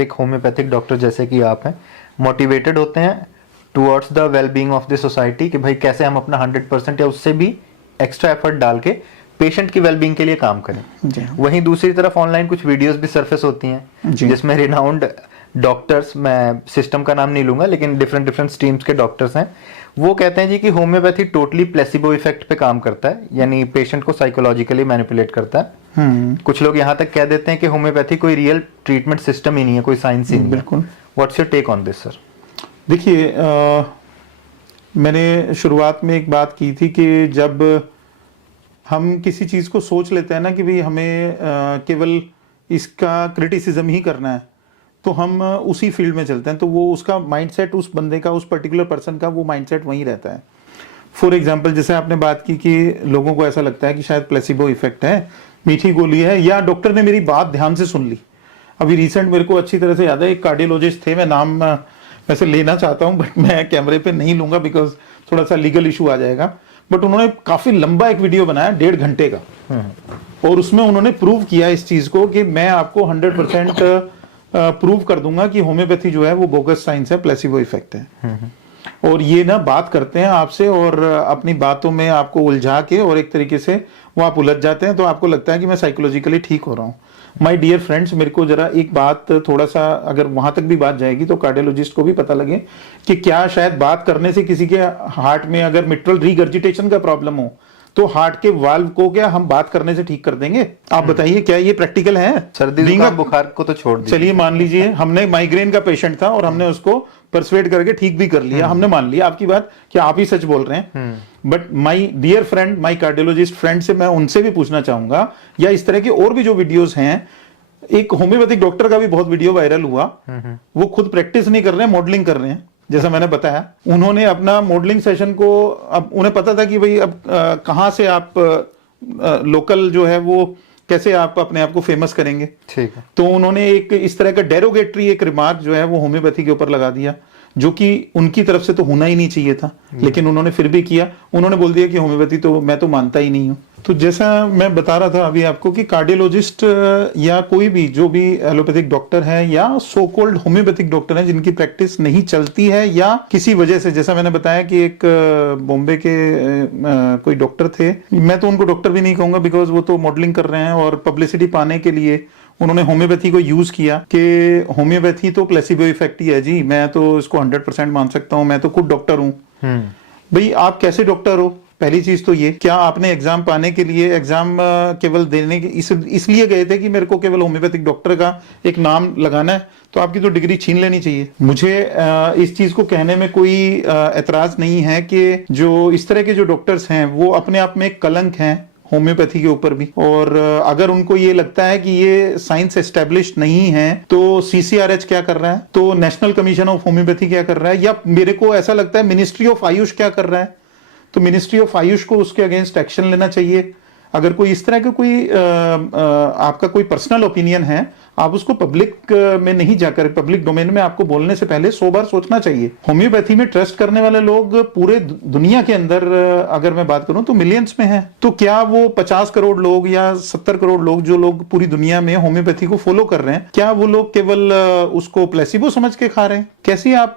एक homeopathic doctor जैसे कि आप हैं, मोटिवेटेड होते हैं towards the well being of the society कि भाई कैसे हम अपना 100% या उससे भी एक्स्ट्रा एफर्ट डाल के पेशेंट की वेल बीइंग के लिए काम करें। वहीं दूसरी तरफ ऑनलाइन कुछ वीडियोस भी सरफेस होती हैं जिसमें रिनाउंड डॉक्टर्स, मैं सिस्टम का नाम नहीं लूंगा लेकिन डिफरेंट स्ट्रीम्स के डॉक्टर्स हैं, वो कहते हैं जी कि होम्योपैथी टोटली प्लेसिबो इफेक्ट पे काम करता है, यानी पेशेंट को साइकोलॉजिकली मैनिपुलेट करता है। कुछ लोग यहाँ तक कह देते हैं कि होम्योपैथी कोई रियल ट्रीटमेंट सिस्टम ही नहीं है, कोई साइंस ही नहीं। बिल्कुल। What's your take on this sir? देखिए, मैंने शुरुआत में एक बात की थी कि जब हम किसी चीज़ को सोच लेते हैं ना कि भाई हमें केवल इसका क्रिटिसिज्म ही करना है, तो हम उसी फील्ड में चलते हैं, तो वो उसका माइंडसेट, उस बंदे का, उस पर्टिकुलर पर्सन का वो माइंडसेट वहीं रहता है। फॉर एग्जांपल, जैसे आपने बात की कि लोगों को ऐसा लगता है कि शायद प्लेसिबो इफेक्ट है, मीठी गोली है, या डॉक्टर ने मेरी बात ध्यान से सुन ली। अभी रिसेंट मेरे को अच्छी तरह से याद है, एक कार्डियोलॉजिस्ट थे, मैं नाम वैसे लेना चाहता हूँ बट मैं कैमरे पे नहीं लूंगा बिकॉज थोड़ा सा लीगल इशू आ जाएगा, बट उन्होंने काफी लंबा एक वीडियो बनाया 1.5 घंटे का, और उसमें उन्होंने प्रूव किया इस चीज को कि मैं आपको 100% प्रूव कर दूंगा कि होम्योपैथी जो है वो बोगस साइंस है, प्लेसिबो इफेक्ट है। और ये ना बात करते हैं आपसे और अपनी बातों में आपको उलझा के, और एक तरीके से वो आप उलझ जाते हैं, तो आपको लगता है कि मैं साइकोलॉजिकली ठीक हो रहा हूँ। माय डियर फ्रेंड्स, मेरे को जरा एक बात, थोड़ा सा अगर वहां तक भी बात जाएगी तो कार्डियोलॉजिस्ट को भी पता लगे कि क्या शायद बात करने से किसी के हार्ट में अगर मिट्रल रीगर्जिटेशन का प्रॉब्लम हो तो हार्ट के वाल्व को क्या हम बात करने से ठीक कर देंगे? आप बताइए, क्या ये प्रैक्टिकल है? सर्दी जुकाम बुखार को तो छोड़ दीजिए। चलिए मान लीजिए हमने माइग्रेन का पेशेंट था और हमने उसको परसुएड करके ठीक भी कर लिया, हमने मान लिया आपकी बात कि आप ही सच बोल रहे हैं, but my dear friend, my cardiologist friend से मैं उनसे भी पूछना चाहूंगा, या इस तरह की और भी जो वीडियोस हैं, एक होम्योपैथिक डॉक्टर का भी बहुत वीडियो वायरल हुआ, वो खुद प्रैक्टिस नहीं कर रहे हैं, मॉडलिंग कर रहे हैं, जैसा मैंने बताया। उन्होंने अपना मॉडलिंग सेशन को, अब उन्हें पता था कि भाई अब कहां से आप लोकल जो है वो कैसे आप अपने आप को फेमस करेंगे, ठीक है, तो उन्होंने एक इस तरह का डेरोगेटरी एक रिमार्क जो है वो होम्योपैथी के ऊपर लगा दिया, जो कि उनकी तरफ से तो होना ही नहीं चाहिए था, लेकिन उन्होंने फिर भी किया। उन्होंने बोल दिया कि होम्योपैथी तो मैं तो मानता ही नहीं हूं। तो जैसा मैं बता रहा था अभी आपको कि कार्डियोलॉजिस्ट या कोई भी जो भी एलोपैथिक डॉक्टर है या सो कॉल्ड होम्योपैथिक डॉक्टर है जिनकी प्रैक्टिस नहीं चलती है या किसी वजह से, जैसा मैंने बताया कि एक बॉम्बे के कोई डॉक्टर थे, मैं तो उनको डॉक्टर भी नहीं कहूंगा बिकॉज वो तो मॉडलिंग कर रहे हैं, और पब्लिसिटी पाने के लिए उन्होंने होम्योपैथी को यूज किया कि होम्योपैथी तो प्लेसिबो इफेक्ट ही है जी, मैं तो इसको 100% मान सकता हूं, मैं तो खुद डॉक्टर हूं। भाई आप कैसे डॉक्टर हो? पहली चीज तो ये, क्या आपने एग्जाम पाने के लिए एग्जाम केवल देने के इसलिए गए थे कि मेरे को केवल होम्योपैथिक डॉक्टर का एक नाम लगाना है, तो आपकी तो डिग्री छीन लेनी चाहिए। मुझे इस चीज को कहने में कोई एतराज नहीं है कि जो इस तरह के जो डॉक्टर्स हैं वो अपने आप में एक कलंक हैं होम्योपैथी के ऊपर भी, और अगर उनको ये लगता है कि ये साइंस एस्टेब्लिश्ड नहीं है तो CCRH क्या कर रहा है, तो नेशनल कमीशन ऑफ होम्योपैथी क्या कर रहा है, या मेरे को ऐसा लगता है मिनिस्ट्री ऑफ आयुष क्या कर रहा है, तो मिनिस्ट्री ऑफ आयुष को उसके अगेंस्ट एक्शन लेना चाहिए। अगर कोई इस तरह का कोई आपका कोई पर्सनल ओपिनियन है, आप उसको पब्लिक में नहीं जाकर, पब्लिक डोमेन में आपको बोलने से पहले 100 बार सोचना चाहिए। होम्योपैथी में ट्रस्ट करने वाले लोग पूरे दुनिया के अंदर अगर मैं बात करूं तो मिलियंस में हैं, तो क्या वो 50 करोड़ लोग या 70 करोड़ लोग जो लोग पूरी दुनिया में होम्योपैथी को फॉलो कर रहे हैं, क्या वो लोग केवल उसको प्लेसिबो समझ के खा रहे हैं? कैसी आप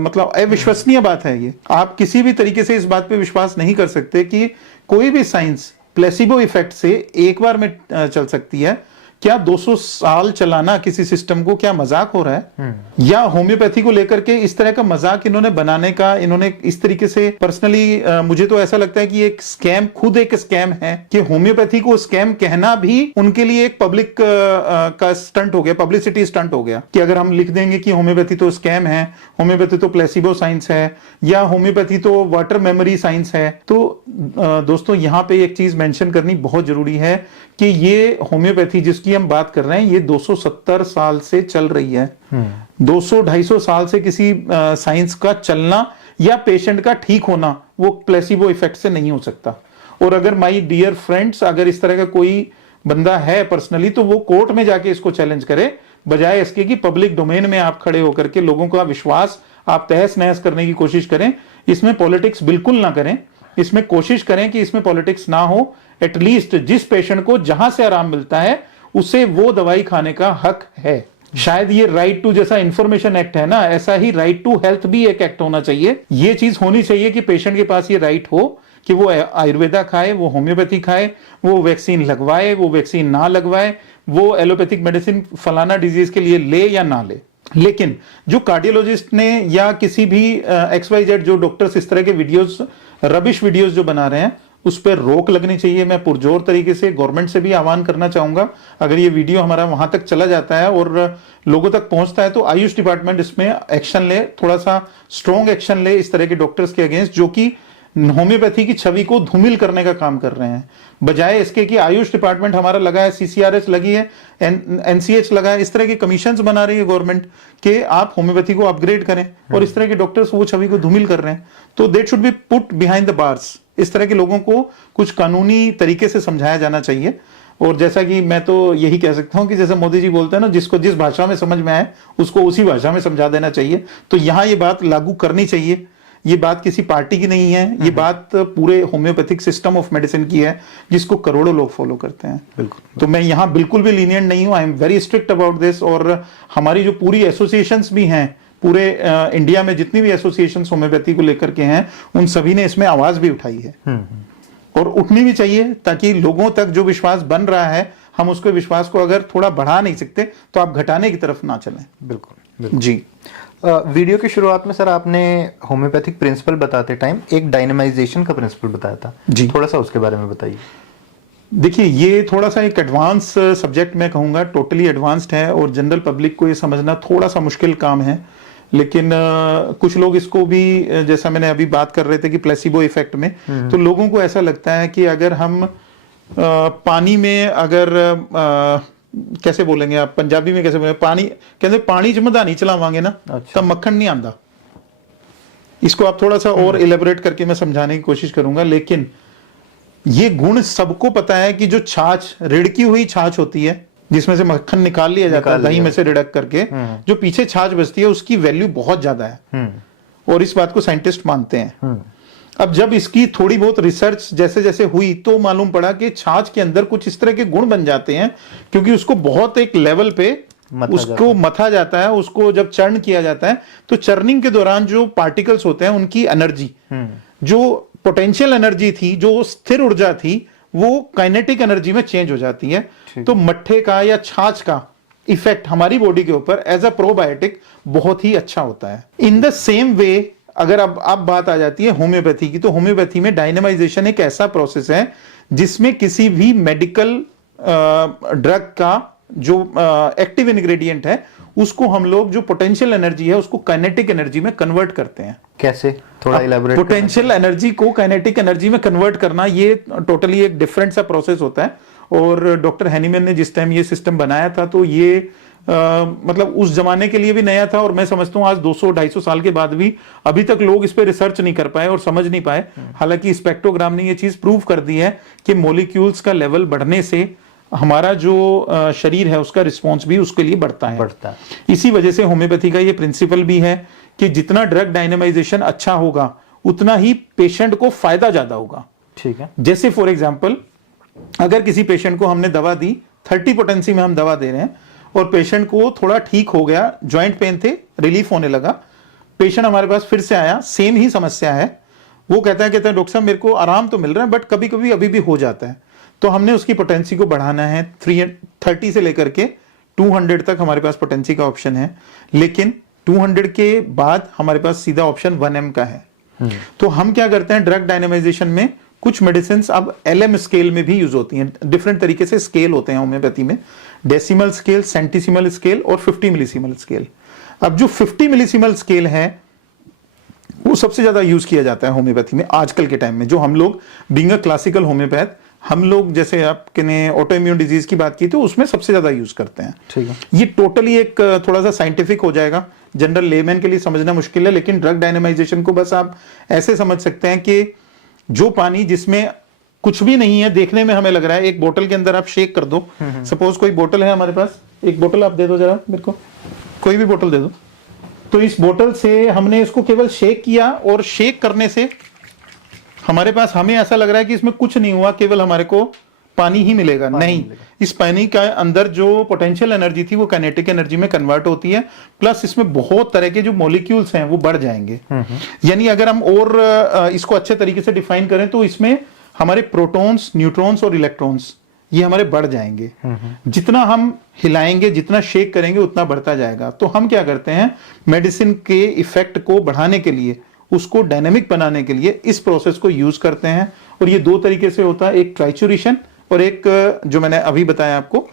मतलब अविश्वसनीय बात है ये। आप किसी भी तरीके से इस बात पे विश्वास नहीं कर सकते कि कोई भी साइंस प्लेसिबो इफेक्ट से एक बार में चल सकती है। क्या 200 साल चलाना किसी सिस्टम को क्या मजाक हो रहा है? या होम्योपैथी को लेकर के इस तरह का मजाक इन्होंने बनाने का, इन्होंने इस तरीके से पर्सनली मुझे तो ऐसा लगता है कि एक स्कैम, खुद एक स्कैम है कि होम्योपैथी को स्कैम कहना भी उनके लिए एक पब्लिक का स्टंट हो गया, पब्लिसिटी स्टंट हो गया, कि अगर हम लिख देंगे कि होम्योपैथी तो स्कैम है, होम्योपैथी तो प्लेसिबो साइंस है, या होम्योपैथी तो वाटर मेमोरी साइंस है, तो दोस्तों यहाँ पे एक चीज मेंशन करनी बहुत जरूरी है कि ये होम्योपैथी जिसकी हम बात कर रहे हैं ये 270 साल से चल रही है। 200-250 साल से किसी साइंस का चलना या पेशेंट का ठीक होना वो प्लेसिबो इफेक्ट से नहीं हो सकता। और अगर माय डियर फ्रेंड्स, अगर इस तरह का कोई बंदा है पर्सनली, तो वो कोर्ट में जाके इसको चैलेंज करे, बजाय इसके कि पब्लिक डोमेन में आप खड़े होकर के लोगों का विश्वास आप तहस नहस करने की कोशिश करें। इसमें पॉलिटिक्स बिल्कुल ना करें, इसमें कोशिश करें कि इसमें पॉलिटिक्स ना हो। एटलीस्ट जिस पेशेंट को जहां से आराम मिलता है उसे वो दवाई खाने का हक है। शायद ये राइट टू जैसा इंफॉर्मेशन एक्ट है ना, ऐसा ही राइट टू हेल्थ भी एक एक्ट होना चाहिए। ये चीज होनी चाहिए कि पेशेंट के पास ये राइट हो कि वो आयुर्वेदा खाए, वो होम्योपैथी खाए, वो वैक्सीन लगवाए, वो वैक्सीन ना लगवाए, वो एलोपैथिक मेडिसिन फलाना डिजीज के लिए ले या ना ले। लेकिन जो कार्डियोलॉजिस्ट ने या किसी भी XYZ जो डॉक्टर्स इस तरह के वीडियोस, रबिश वीडियोस जो बना रहे हैं, उस पर रोक लगनी चाहिए। मैं पुरजोर तरीके से गवर्नमेंट से भी आह्वान करना चाहूंगा, अगर ये वीडियो हमारा वहां तक चला जाता है और लोगों तक पहुंचता है तो आयुष डिपार्टमेंट इसमें एक्शन ले, थोड़ा सा स्ट्रॉन्ग एक्शन ले इस तरह के डॉक्टर्स के अगेंस्ट जो कि होम्योपैथी की छवि को धूमिल करने का काम कर रहे हैं। बजाय इसके कि आयुष डिपार्टमेंट हमारा लगा है, CCRH लगी है, NCH लगा है, इस तरह के कमीशंस बना रही है गवर्नमेंट कि आप होम्योपैथी को अपग्रेड करें, और इस तरह के डॉक्टर्स वो छवि को धूमिल कर रहे हैं। तो that should be put behind the bars. इस तरह के लोगों को कुछ कानूनी तरीके से समझाया जाना चाहिए। और जैसा कि मैं तो यही कह सकता हूं कि जैसे मोदी जी बोलते हैं ना, जिसको जिस भाषा में समझ में आए उसको उसी भाषा में समझा देना चाहिए। तो यहां ये बात लागू करनी चाहिए। ये बात किसी पार्टी की नहीं है, ये बात पूरे होम्योपैथिक सिस्टम ऑफ मेडिसिन की है जिसको करोड़ों लोग फॉलो करते हैं। बिल्कुल। तो मैं यहाँ बिल्कुल भी लीनियंट नहीं हूँ, I am very strict about this. और हमारी जो पूरी एसोसिएशंस भी हैं, पूरे इंडिया में जितनी भी एसोसिएशंस होम्योपैथी को लेकर के हैं, उन सभी ने इसमें आवाज भी उठाई है और उठनी भी चाहिए, ताकि लोगों तक जो विश्वास बन रहा है, हम उसके विश्वास को अगर थोड़ा बढ़ा नहीं सकते तो आप घटाने की तरफ ना चलें। बिल्कुल जी। वीडियो की शुरुआत में सर आपने होम्योपैथिक प्रिंसिपल बताते टाइम एक डायनेमाइजेशन का प्रिंसिपल बताया था जी, थोड़ा सा उसके बारे में बताइए। देखिए, ये थोड़ा सा एक एडवांस सब्जेक्ट मैं कहूँगा, टोटली एडवांस्ड है और जनरल पब्लिक को ये समझना थोड़ा सा मुश्किल काम है। लेकिन कुछ लोग इसको भी, जैसा मैंने अभी बात कर रहे थे कि प्लेसिबो इफेक्ट में, तो लोगों को ऐसा लगता है कि अगर हम पानी में अगर कैसे बोलेंगे आप पंजाबी में, कैसे बोलेंगे, पानी कहते पानी च मधानी चलावांगे ना, तब मक्खन नहीं आंदा। इसको आप थोड़ा सा और इलेबोरेट करके मैं समझाने की कोशिश करूंगा। लेकिन ये गुण सबको पता है कि जो छाछ, रिड़की हुई छाछ होती है जिसमें से मक्खन निकाल लिया जाता है दही में से रिड़क करके, जो पीछे छाछ बचती है उसकी वैल्यू बहुत ज्यादा है और इस बात को साइंटिस्ट मानते हैं। अब जब इसकी थोड़ी बहुत रिसर्च जैसे जैसे हुई तो मालूम पड़ा कि छाछ के अंदर कुछ इस तरह के गुण बन जाते हैं, क्योंकि उसको बहुत एक लेवल पे उसको मथा जाता है, उसको जब चर्ण किया जाता है तो चर्निंग के दौरान जो पार्टिकल्स होते हैं उनकी एनर्जी, जो पोटेंशियल एनर्जी थी, जो स्थिर ऊर्जा थी, वो काइनेटिक एनर्जी में चेंज हो जाती है। तो मट्ठे का या छाछ का इफेक्ट हमारी बॉडी के ऊपर एज अ प्रोबायोटिक बहुत ही अच्छा होता है। इन द सेम वे अगर अब बात आ जाती है होम्योपैथी की, तो होम्योपैथी में डायनेमाइजेशन एक ऐसा प्रोसेस है जिसमें किसी भी मेडिकल ड्रग का जो एक्टिव इंग्रेडिएंट है उसको हम लोग, जो पोटेंशियल एनर्जी है उसको काइनेटिक एनर्जी में कन्वर्ट करते हैं। कैसे, थोड़ा इलैबोरेट। पोटेंशियल एनर्जी को काइनेटिक एनर्जी में कन्वर्ट करना ये टोटली एक डिफरेंट सा प्रोसेस होता है। और डॉक्टर हैनीमैन ने जिस टाइम ये सिस्टम बनाया था तो ये मतलब उस जमाने के लिए भी नया था, और मैं समझता हूँ आज 200-250 साल के बाद भी अभी तक लोग इस पे रिसर्च नहीं कर पाए और समझ नहीं पाए। हालांकि स्पेक्ट्रोग्राम ने ये चीज प्रूव कर दी है कि मॉलिक्यूल्स का लेवल बढ़ने से हमारा जो शरीर है उसका रिस्पॉन्स भी उसके लिए बढ़ता है। इसी वजह से होम्योपैथी का ये प्रिंसिपल भी है कि जितना ड्रग डायनेमाइजेशन अच्छा होगा उतना ही पेशेंट को फायदा ज्यादा होगा। ठीक है। जैसे फॉर एग्जाम्पल, अगर किसी पेशेंट को हमने दवा दी, 30 पोटेंसी में हम दवा दे रहे हैं और पेशेंट को थोड़ा ठीक हो गया, ज्वाइंट पेन थे, रिलीफ होने लगा, पेशेंट हमारे पास फिर से आया, सेम ही समस्या है, वो कहता है डॉक्टर साहब मेरे को आराम तो मिल रहा है बट कभी कभी अभी भी हो जाता है। तो हमने उसकी पोटेंसी को बढ़ाना है, 30 से लेकर के 200 तक हमारे पास पोटेंसी का ऑप्शन है। लेकिन 200 के बाद हमारे पास सीधा ऑप्शन 1M का है। तो हम क्या करते हैं, ड्रग डायनेमाइजेशन में कुछ मेडिसिन अब LM स्केल में भी यूज होती हैं। डिफरेंट तरीके से स्केल होते हैं होम्योपैथी में, डेसिमल स्केल, सेंटीसिमल स्केल और 50 मिलीसिमल स्केल। अब जो 50 मिलीसिमल स्केल है वो सबसे ज्यादा यूज किया जाता है होम्योपैथी में आजकल के टाइम में। जो हम लोग बीइंग अ क्लासिकल होम्योपैथ, हम लोग जैसे आपने ऑटो इम्यून डिजीज की बात की तो उसमें सबसे ज्यादा यूज करते हैं। ठीक है। ये टोटली एक थोड़ा सा साइंटिफिक हो जाएगा, जनरल लेमैन के लिए समझना मुश्किल है। लेकिन ड्रग डायनेमाइजेशन को बस आप ऐसे समझ सकते हैं कि जो पानी जिसमें कुछ भी नहीं है, देखने में हमें लग रहा है, एक बोतल के अंदर आप शेक कर दो, सपोज कोई बोतल है हमारे पास, एक बोतल आप दे दो जरा मेरे को, कोई भी बोतल दे दो। तो इस बोतल से हमने इसको केवल शेक किया और शेक करने से हमारे पास, हमें ऐसा लग रहा है कि इसमें कुछ नहीं हुआ, केवल हमारे को पानी ही मिलेगा, नहीं, इस पानी का अंदर जो पोटेंशियल एनर्जी थी वो काइनेटिक एनर्जी में कन्वर्ट होती है, प्लस इसमें बहुत तरह के जो मॉलिक्यूल्स हैं वो बढ़ जाएंगे। यानी अगर हम और इसको अच्छे तरीके से डिफाइन करें तो इसमें हमारे प्रोटॉन्स, न्यूट्रॉन्स और इलेक्ट्रॉन्स ये हमारे बढ़ जाएंगे। जितना हम हिलाएंगे, जितना शेक करेंगे उतना बढ़ता जाएगा। तो हम क्या करते हैं, मेडिसिन के इफेक्ट को बढ़ाने के लिए, उसको डायनेमिक बनाने के लिए इस प्रोसेस को यूज करते हैं। और ये दो तरीके से होता है, एक ट्राइचुरेशन और एक जो मैंने अभी बताया आपको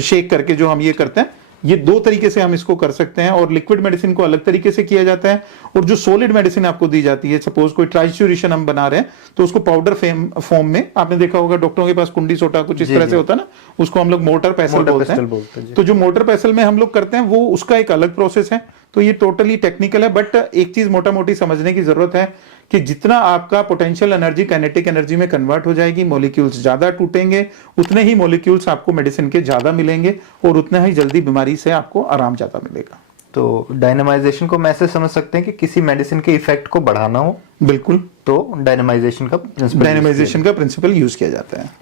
शेक करके जो हम ये करते हैं। ये दो तरीके से हम इसको कर सकते हैं। और लिक्विड मेडिसिन को अलग तरीके से किया जाता है, और जो सॉलिड मेडिसिन आपको दी जाती है, सपोज कोई ट्राइचुरेशन हम बना रहे हैं तो उसको पाउडर फॉर्म में, आपने देखा होगा डॉक्टरों के पास कुंडी सोटा कुछ इस तरह से होता है ना, उसको हम लोग मोटर पैसल बोलते हैं। तो जो मोटर पैसल में हम लोग करते हैं वो उसका एक अलग प्रोसेस है। तो ये टोटली टेक्निकल है, बट एक चीज मोटा मोटी समझने की जरूरत है कि जितना आपका पोटेंशियल एनर्जी काइनेटिक एनर्जी में कन्वर्ट हो जाएगी, मॉलिक्यूल्स ज्यादा टूटेंगे, उतने ही मॉलिक्यूल्स आपको मेडिसिन के ज्यादा मिलेंगे और उतना ही जल्दी बीमारी से आपको आराम ज्यादा मिलेगा। तो डायनामाइजेशन को मैं ऐसे समझ सकते हैं कि किसी मेडिसिन के इफेक्ट को बढ़ाना हो, बिल्कुल, तो डायनामाइजेशन का प्रिंसिपल यूज किया जाता है।